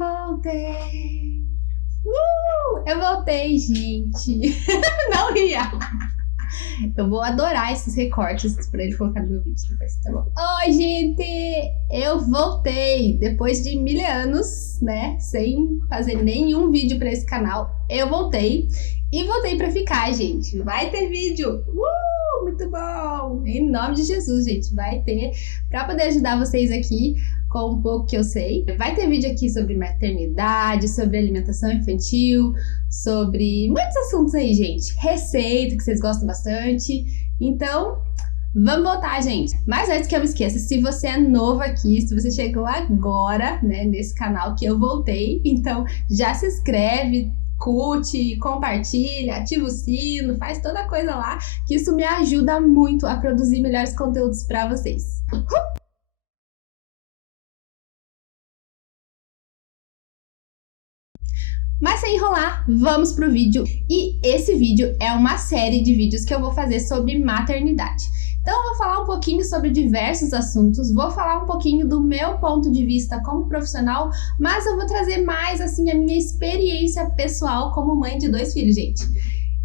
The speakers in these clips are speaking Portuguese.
voltei! Eu voltei, gente! Não ria! Eu vou adorar esses recortes pra ele colocar no meu vídeo depois, tá bom? Oi, gente! Eu voltei! Depois de 1000 anos, né? Sem fazer nenhum vídeo pra esse canal, eu voltei. E voltei pra ficar, gente. Vai ter vídeo! Muito bom! Em nome de Jesus, gente, vai ter pra poder ajudar vocês aqui com um pouco que eu sei. Vai ter vídeo aqui sobre maternidade, sobre alimentação infantil, sobre muitos assuntos aí, gente. Receita, que vocês gostam bastante. Então, vamos voltar, gente. Mas antes que eu me esqueça, se você é novo aqui, se você chegou agora, né, nesse canal que eu voltei, então já se inscreve, curte, compartilha, ativa o sino, faz toda a coisa lá, que isso me ajuda muito a produzir melhores conteúdos para vocês. Mas sem enrolar, vamos pro vídeo. E esse vídeo é uma série de vídeos que eu vou fazer sobre maternidade. Então eu vou falar um pouquinho sobre diversos assuntos, vou falar um pouquinho do meu ponto de vista como profissional, mas eu vou trazer mais assim a minha experiência pessoal como mãe de 2 filhos, gente.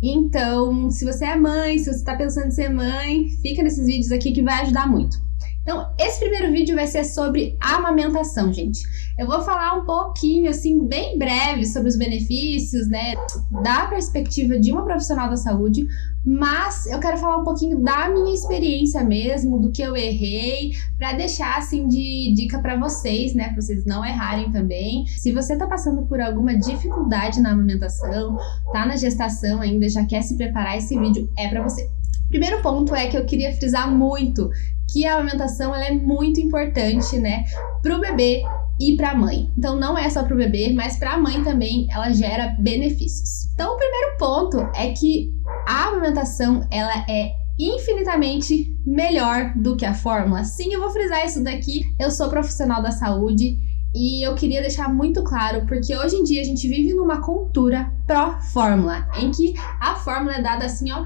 Então, se você é mãe, se você tá pensando em ser mãe, fica nesses vídeos aqui que vai ajudar muito. Então, esse primeiro vídeo vai ser sobre amamentação, gente. Eu vou falar um pouquinho, assim, bem breve sobre os benefícios, né, da perspectiva de uma profissional da saúde, mas eu quero falar um pouquinho da minha experiência mesmo, do que eu errei, para deixar, assim, de dica para vocês, né, para vocês não errarem também. Se você tá passando por alguma dificuldade na amamentação, tá na gestação ainda, já quer se preparar, esse vídeo é para você. Primeiro ponto é que eu queria frisar muito que a amamentação ela é muito importante, né, pro bebê e para a mãe. Então não é só para o bebê, mas para a mãe também ela gera benefícios. Então o primeiro ponto é que a amamentação ela é infinitamente melhor do que a fórmula. Sim, eu vou frisar isso daqui. Eu sou profissional da saúde e eu queria deixar muito claro, porque hoje em dia a gente vive numa cultura pró-fórmula, em que a fórmula é dada assim, ó,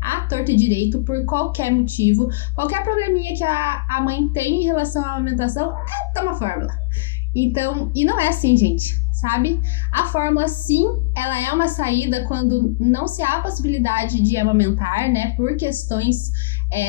à torta e direito, por qualquer motivo, qualquer probleminha que a mãe tem em relação à amamentação, toma fórmula. Então, e não é assim, gente, sabe? A fórmula, sim, ela é uma saída quando não se há possibilidade de amamentar, né, por questões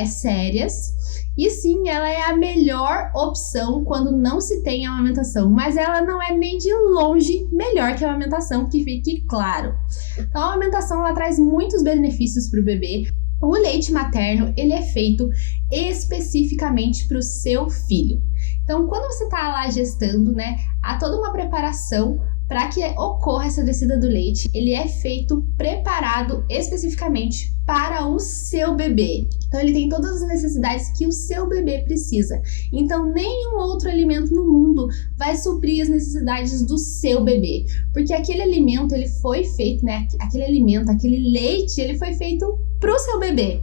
sérias. E sim, ela é a melhor opção quando não se tem amamentação, mas ela não é nem de longe melhor que a amamentação, que fique claro. Então a amamentação ela traz muitos benefícios para o bebê. O leite materno ele é feito especificamente para o seu filho. Então quando você está lá gestando, né, há toda uma preparação para que ocorra essa descida do leite. Ele é feito preparado especificamente para o seu bebê. Então ele tem todas as necessidades que o seu bebê precisa. Então nenhum outro alimento no mundo vai suprir as necessidades do seu bebê, porque aquele alimento ele foi feito, né? Aquele alimento, aquele leite, ele foi feito para o seu bebê.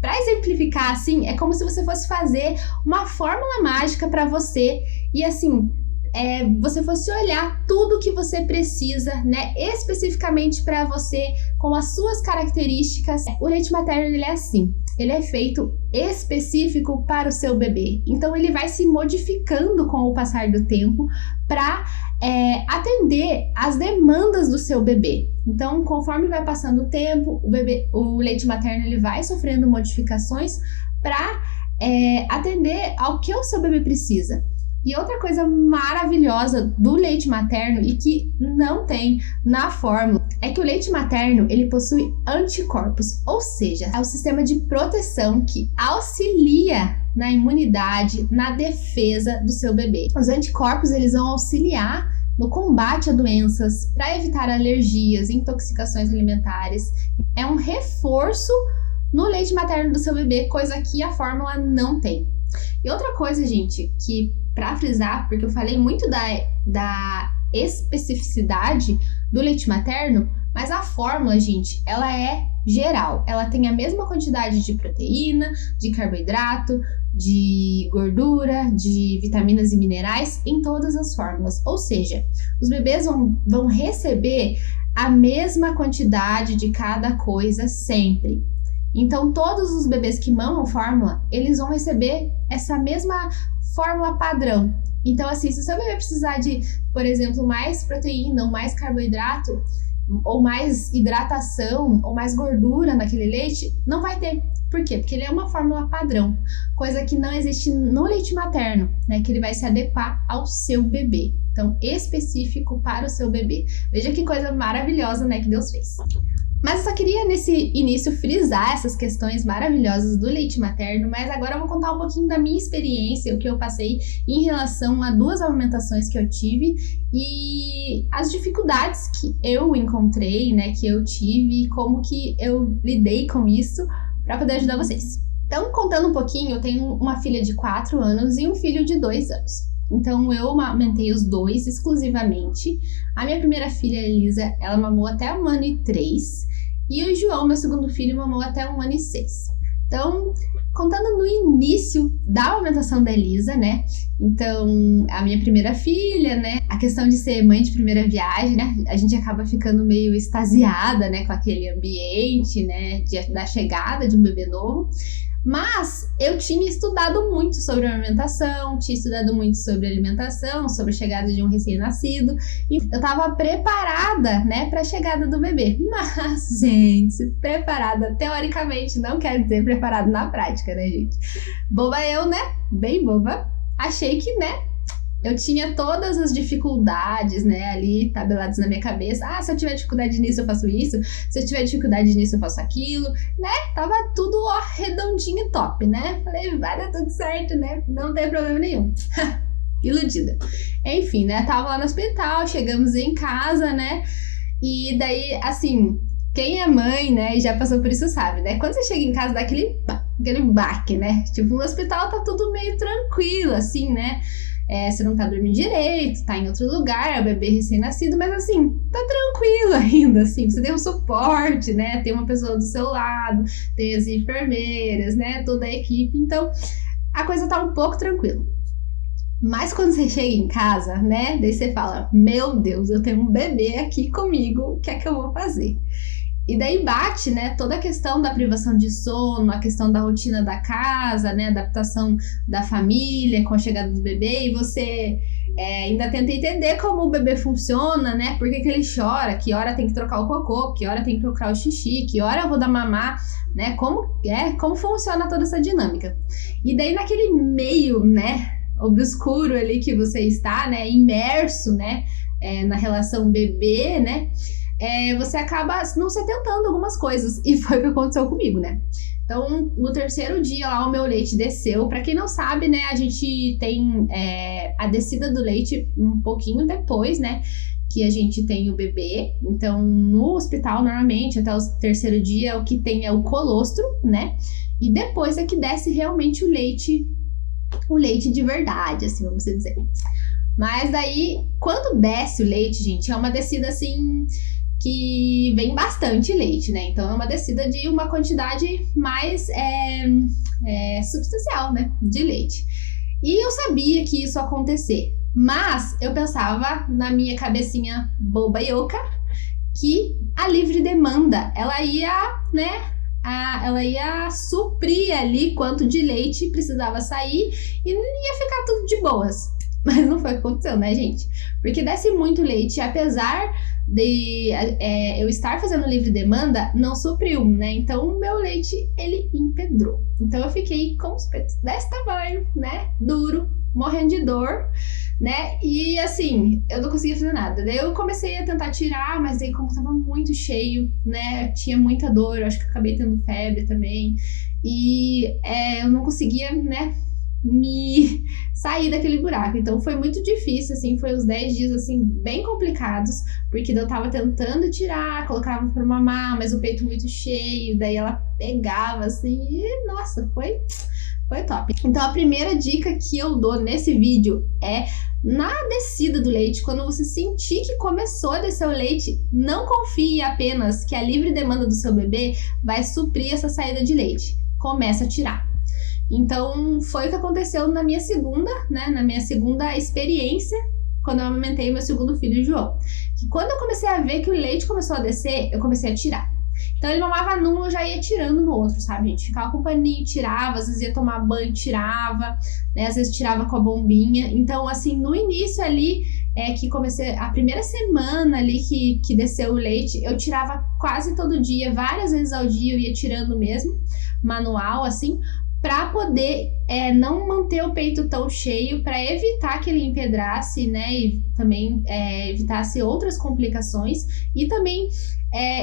Para exemplificar assim, é como se você fosse fazer uma fórmula mágica para você e assim você fosse olhar tudo que você precisa, né, especificamente para você, com as suas características. O leite materno ele é assim, ele é feito específico para o seu bebê, então ele vai se modificando com o passar do tempo para atender às demandas do seu bebê. Então, conforme vai passando o tempo, o leite materno ele vai sofrendo modificações para atender ao que o seu bebê precisa. E outra coisa maravilhosa do leite materno e que não tem na fórmula é que o leite materno ele possui anticorpos, ou seja, é o sistema de proteção que auxilia na imunidade, na defesa do seu bebê. Os anticorpos eles vão auxiliar no combate a doenças, para evitar alergias, intoxicações alimentares. É um reforço no leite materno do seu bebê, coisa que a fórmula não tem. E outra coisa, gente, que para frisar, porque eu falei muito da especificidade do leite materno, mas a fórmula, gente, ela é geral. Ela tem a mesma quantidade de proteína, de carboidrato, de gordura, de vitaminas e minerais em todas as fórmulas. Ou seja, os bebês vão receber a mesma quantidade de cada coisa sempre. Então, todos os bebês que mamam fórmula, eles vão receber essa mesma fórmula padrão. Então, assim, se o seu bebê precisar de, por exemplo, mais proteína ou mais carboidrato, ou mais hidratação, ou mais gordura naquele leite, não vai ter. Por quê? Porque ele é uma fórmula padrão, coisa que não existe no leite materno, né? Que ele vai se adequar ao seu bebê. Então, específico para o seu bebê. Veja que coisa maravilhosa, né, que Deus fez. Mas eu só queria, nesse início, frisar essas questões maravilhosas do leite materno, mas agora eu vou contar um pouquinho da minha experiência, o que eu passei em relação a 2 amamentações que eu tive e as dificuldades que eu encontrei, né, que eu tive e como que eu lidei com isso para poder ajudar vocês. Então, contando um pouquinho, eu tenho uma filha de 4 anos e um filho de 2 anos. Então, eu amamentei os 2 exclusivamente. A minha primeira filha, Elisa, ela mamou até 1 ano e 3. E o João, meu segundo filho, mamou até 1 ano e 6. Então, contando no início da amamentação da Elisa, né? Então, a minha primeira filha, né? A questão de ser mãe de primeira viagem, né? A gente acaba ficando meio extasiada, né? Com aquele ambiente, né? Da chegada de um bebê novo. Mas eu tinha estudado muito sobre amamentação, tinha estudado muito sobre alimentação, sobre a chegada de um recém-nascido, e eu estava preparada, né, para a chegada do bebê. Mas, gente, preparada teoricamente não quer dizer preparado na prática, né, gente? Boba eu, né? Bem boba. Achei que, né, eu tinha todas as dificuldades, né, ali tabeladas na minha cabeça. Ah, se eu tiver dificuldade nisso, eu faço isso. Se eu tiver dificuldade nisso, eu faço aquilo, né? Tava tudo, ó, redondinho e top, né? Falei, vai dar tudo certo, né? Não tem problema nenhum. Iludida. Enfim, né? Tava lá no hospital, chegamos em casa, né? E daí, assim, quem é mãe, né, e já passou por isso sabe, né? Quando você chega em casa, dá aquele baque, né? Tipo, no hospital tá tudo meio tranquilo, assim, né? Você não tá dormindo direito, tá em outro lugar, é o bebê recém-nascido, mas assim, tá tranquilo ainda, assim, você tem um suporte, né, tem uma pessoa do seu lado, tem as enfermeiras, né, toda a equipe, então a coisa tá um pouco tranquila. Mas quando você chega em casa, né, daí você fala, meu Deus, eu tenho um bebê aqui comigo, o que é que eu vou fazer? E daí bate, né, toda a questão da privação de sono, a questão da rotina da casa, né, adaptação da família com a chegada do bebê, e você ainda tenta entender como o bebê funciona, né, por que ele chora, que hora tem que trocar o cocô, que hora tem que trocar o xixi, que hora eu vou dar mamar, né, como funciona toda essa dinâmica. E daí naquele meio, né, obscuro ali que você está, né, imerso, né, na relação bebê, né, você acaba não se atentando a algumas coisas, e foi o que aconteceu comigo, né? Então, no 3º dia lá, o meu leite desceu. Pra quem não sabe, né, a gente tem a descida do leite um pouquinho depois, né, que a gente tem o bebê. Então, no hospital, normalmente, até o 3º dia, o que tem é o colostro, né? E depois é que desce realmente o leite de verdade, assim, vamos dizer. Mas aí, quando desce o leite, gente, é uma descida, assim, que vem bastante leite, né? Então é uma descida de uma quantidade mais substancial, né? De leite. E eu sabia que isso ia acontecer, mas eu pensava na minha cabecinha boba e oca que a livre demanda, ela ia, né? Ela ia suprir ali quanto de leite precisava sair e ia ficar tudo de boas. Mas não foi o que aconteceu, né, gente? Porque desce muito leite, apesar de eu estar fazendo livre demanda, não supriu, né? Então o meu leite, ele empedrou. Então eu fiquei com os peitos desse tamanho, né? Duro, morrendo de dor, né? E assim, eu não conseguia fazer nada. Daí eu comecei a tentar tirar, mas aí como tava muito cheio, né? Tinha muita dor, eu acho que eu acabei tendo febre também. E eu não conseguia, né, me sair daquele buraco. Então foi muito difícil, assim, foi uns 10 dias, assim, bem complicados, porque eu tava tentando tirar, colocava pra mamar, mas o peito muito cheio, daí ela pegava, assim, e nossa, foi top. Então a primeira dica que eu dou nesse vídeo é: na descida do leite, quando você sentir que começou a descer o leite, não confie apenas que a livre demanda do seu bebê vai suprir essa saída de leite. Começa a tirar. Então, foi o que aconteceu na minha segunda, né, na minha segunda experiência, quando eu amamentei meu segundo filho, João. Que quando eu comecei a ver que o leite começou a descer, eu comecei a tirar. Então ele mamava num, eu já ia tirando no outro, sabe? A gente ficava com paninho, tirava, às vezes ia tomar banho, tirava, né? Às vezes tirava com a bombinha. Então, assim, no início ali, que comecei, a primeira semana ali que desceu o leite, eu tirava quase todo dia, várias vezes ao dia eu ia tirando mesmo, manual, assim, para poder não manter o peito tão cheio, para evitar que ele empedrasse, né, e também evitasse outras complicações, e também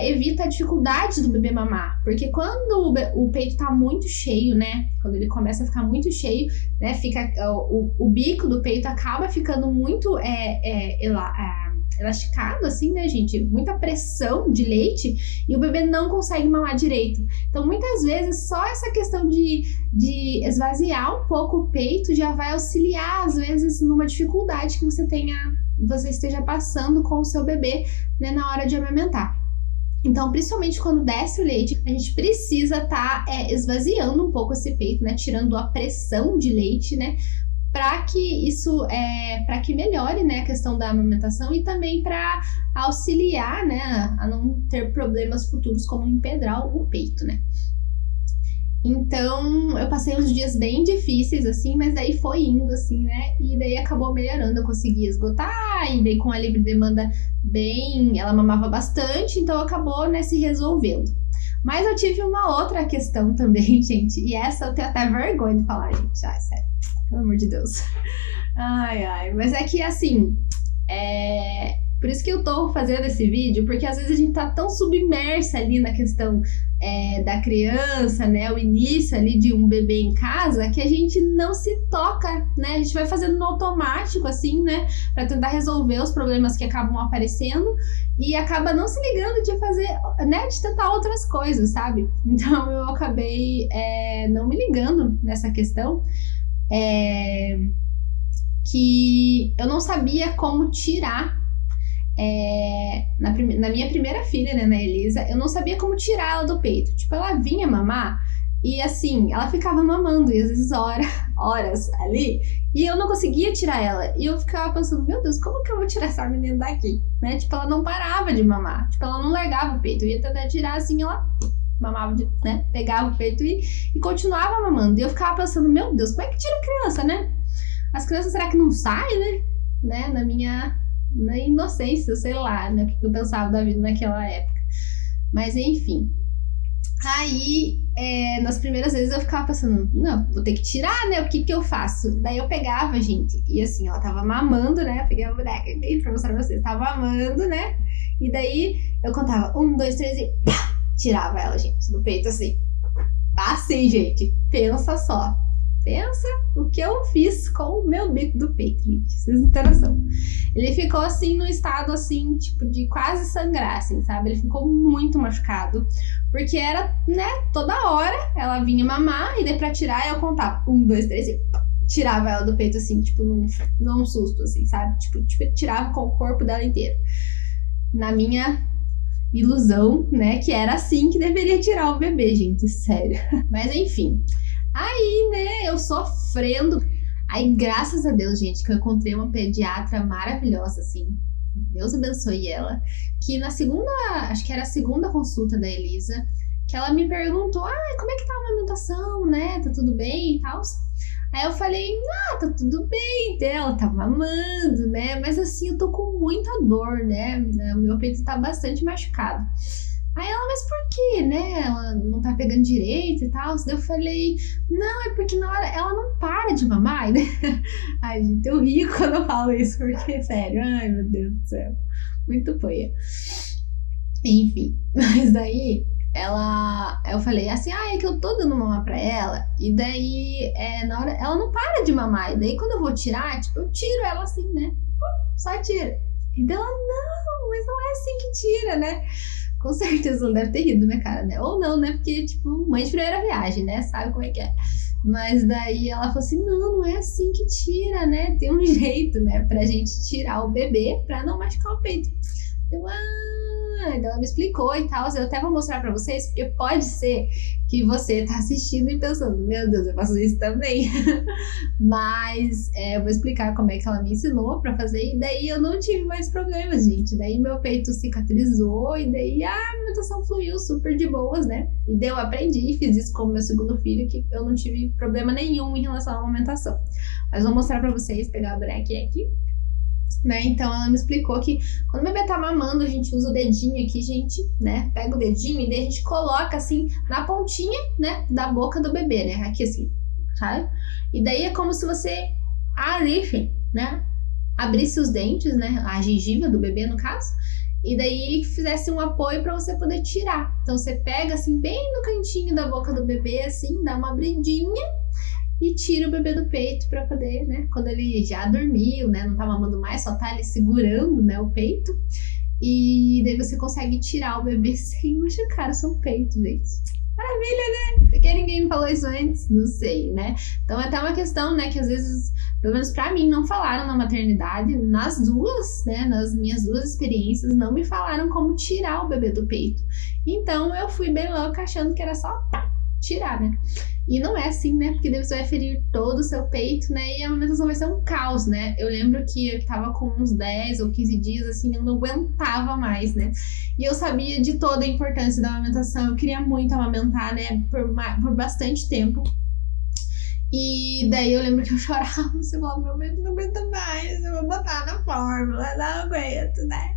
evita a dificuldade do bebê mamar, porque quando o peito tá muito cheio, né, quando ele começa a ficar muito cheio, né, fica o bico do peito acaba ficando muito elasticado, assim, né, gente? Muita pressão de leite e o bebê não consegue mamar direito. Então, muitas vezes, só essa questão de esvaziar um pouco o peito já vai auxiliar, às vezes, numa dificuldade que você esteja passando com o seu bebê, né, na hora de amamentar. Então, principalmente quando desce o leite, a gente precisa estar esvaziando um pouco esse peito, né, tirando a pressão de leite, né, para que isso para que melhore, né, a questão da amamentação e também para auxiliar, né, a não ter problemas futuros como empedrar o peito, né. Então, eu passei uns dias bem difíceis, assim, mas daí foi indo, assim, né, e daí acabou melhorando, eu consegui esgotar, e daí com a livre demanda ela mamava bastante, então acabou, né, se resolvendo. Mas eu tive uma outra questão também, gente, e essa eu tenho até vergonha de falar, gente, ai, sério, pelo amor de Deus. Ai, mas é que, assim, por isso que eu tô fazendo esse vídeo, porque às vezes a gente tá tão submersa ali na questão da criança, né, o início ali de um bebê em casa, que a gente não se toca, né, a gente vai fazendo no automático, assim, né, pra tentar resolver os problemas que acabam aparecendo e acaba não se ligando de fazer, né, de tentar outras coisas, sabe? Então eu acabei não me ligando nessa questão, que eu não sabia como tirar na minha primeira filha, né, na Elisa, eu não sabia como tirar ela do peito. Tipo, ela vinha mamar e assim, ela ficava mamando e às vezes horas ali e eu não conseguia tirar ela. E eu ficava pensando, meu Deus, como que eu vou tirar essa menina daqui? Né? Tipo, ela não parava de mamar. Tipo, ela não largava o peito. Eu ia tentar tirar assim, ela mamava, né? Pegava o peito e continuava mamando. E eu ficava pensando, meu Deus, como é que tira a criança, né? As crianças, será que não saem, né? Na inocência, sei lá, né, o que eu pensava da vida naquela época. Mas enfim. Aí, nas primeiras vezes eu ficava pensando, não, vou ter que tirar, né, o que eu faço? Daí eu pegava, gente, e assim, ela tava mamando, né, eu peguei a boneca aqui pra mostrar pra vocês, tava mamando, né, e daí eu contava 1, 2, 3 e pá, tirava ela, gente, do peito assim. Assim, gente, pensa só. Pensa o que eu fiz com o meu bico do peito, gente. Vocês não têm noção. Ele ficou assim, no estado assim, tipo, de quase sangrar, assim, sabe? Ele ficou muito machucado. Porque era, né, toda hora ela vinha mamar e daí pra tirar eu contava 1, 2, 3 e tirava ela do peito assim, tipo, num susto, assim, sabe? Tipo, tirava com o corpo dela inteiro. Na minha ilusão, né, que era assim que deveria tirar o bebê, gente, sério. Mas enfim. Aí, né, eu sofrendo. Aí, graças a Deus, gente, que eu encontrei uma pediatra maravilhosa, assim. Deus abençoe ela. Que na segunda, acho que era a segunda consulta da Elisa, que ela me perguntou, como é que tá a amamentação, né? Tá tudo bem e tal? Aí eu falei, tá tudo bem, ela tá mamando, né? Mas assim, eu tô com muita dor, né? O meu peito tá bastante machucado. Aí ela, mas por quê, né? Ela não tá pegando direito e tal. Daí eu falei, não, é porque na hora ela não para de mamar. Ai, gente, eu rio quando eu falo isso, porque, sério, ai meu Deus do céu, muito poia. Enfim, mas daí eu falei assim, é que eu tô dando mamar pra ela, e daí na hora ela não para de mamar, e daí quando eu vou tirar, tipo, eu tiro ela assim, né? Só tira. E daí ela, não, mas não é assim que tira, né? Com certeza ela deve ter rido da minha cara, né? Ou não, né? Porque, tipo, mãe de primeira viagem, né? Sabe como é que é. Mas daí ela falou assim, não é assim que tira, né? Tem um jeito, né? Pra gente tirar o bebê pra não machucar o peito. Então ela me explicou e tal. Eu até vou mostrar pra vocês, porque pode ser que você tá assistindo e pensando, meu Deus, eu faço isso também. Mas eu vou explicar como é que ela me ensinou pra fazer. E daí eu não tive mais problemas, gente. Daí meu peito cicatrizou e daí a alimentação fluiu super de boas, né? E daí eu aprendi, fiz isso com o meu segundo filho, que eu não tive problema nenhum em relação à amamentação. Mas vou mostrar pra vocês, pegar a breque aqui. Né? Então ela me explicou que quando o bebê tá mamando, a gente usa o dedinho aqui, gente, né? Pega o dedinho e daí a gente coloca assim na pontinha, né, da boca do bebê, né? Aqui assim, sabe? E daí é como se você abrisse, né? Abrisse os dentes, né? A gengiva do bebê, no caso. E daí fizesse um apoio para você poder tirar. Então você pega assim bem no cantinho da boca do bebê, assim, dá uma abridinha e tira o bebê do peito para poder, né, quando ele já dormiu, né, não tá mamando mais, só tá ali segurando, né, o peito. E daí você consegue tirar o bebê sem machucar o seu peito, gente. Maravilha, né? Por que ninguém me falou isso antes? Não sei, né? Então é até uma questão, né, que às vezes, pelo menos pra mim, não falaram na maternidade, nas duas, né, nas minhas duas experiências, não me falaram como tirar o bebê do peito. Então eu fui bem louca achando que era só tirar, né? E não é assim, né? Porque daí você vai ferir todo o seu peito, né? E a amamentação vai ser um caos, né? Eu lembro que eu tava com uns 10 ou 15 dias, assim, eu não aguentava mais, né? E eu sabia de toda a importância da amamentação. Eu queria muito amamentar, né? Por bastante tempo. E daí eu lembro que eu chorava, você falava, meu Deus, não aguento mais, eu vou botar na fórmula, não aguento, né?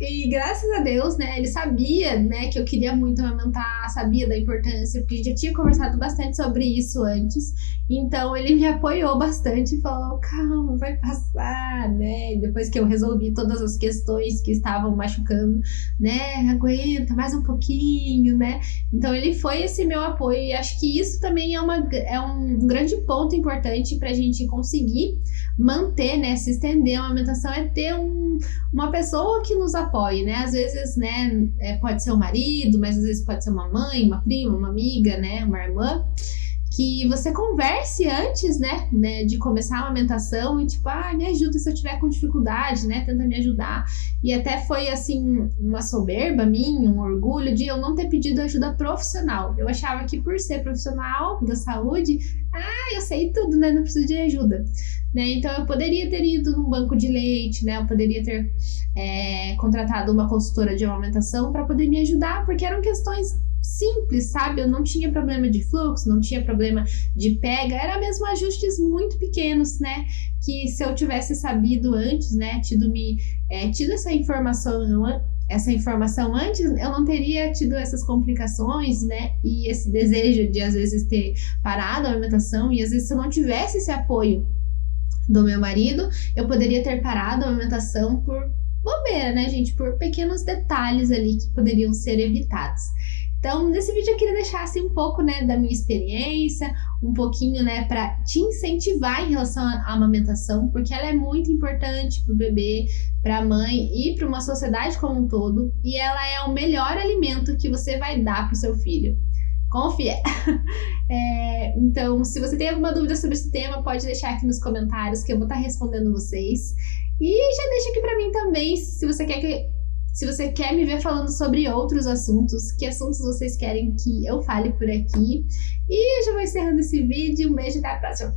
E graças a Deus, né, ele sabia, né, que eu queria muito amamentar, sabia da importância, porque a gente já tinha conversado bastante sobre isso antes, então ele me apoiou bastante e falou, calma, vai passar, né, e depois que eu resolvi todas as questões que estavam machucando, né, aguenta mais um pouquinho, né, então ele foi esse meu apoio e acho que isso também é um grande ponto importante pra gente conseguir manter, né, se estender a amamentação, é ter uma pessoa que nos apoie, né, às vezes, né, pode ser o marido, mas às vezes pode ser uma mãe, uma prima, uma amiga, né, uma irmã, que você converse antes, né, de começar a amamentação e tipo, me ajuda se eu tiver com dificuldade, né, tenta me ajudar. E até foi, assim, uma soberba minha, um orgulho de eu não ter pedido ajuda profissional. Eu achava que por ser profissional da saúde, eu sei tudo, né, não preciso de ajuda. Né? Então eu poderia ter ido num banco de leite, né? Eu poderia ter contratado uma consultora de amamentação para poder me ajudar, porque eram questões simples, sabe? Eu não tinha problema de fluxo, não tinha problema de pega, era mesmo ajustes muito pequenos, né? Que se eu tivesse sabido antes, né? Tido essa informação antes, eu não teria tido essas complicações, né? E esse desejo de às vezes ter parado a amamentação, e às vezes se eu não tivesse esse apoio do meu marido, eu poderia ter parado a amamentação por bobeira, né, gente? Por pequenos detalhes ali que poderiam ser evitados. Então, nesse vídeo eu queria deixar assim um pouco, né, da minha experiência, um pouquinho, né, para te incentivar em relação à amamentação, porque ela é muito importante para o bebê, para a mãe e para uma sociedade como um todo, e ela é o melhor alimento que você vai dar para o seu filho. Confia! Então, se você tem alguma dúvida sobre esse tema, pode deixar aqui nos comentários que eu vou estar respondendo vocês. E já deixa aqui pra mim também, se você quer me ver falando sobre outros assuntos, que assuntos vocês querem que eu fale por aqui. E eu já vou encerrando esse vídeo. Um beijo e até a próxima!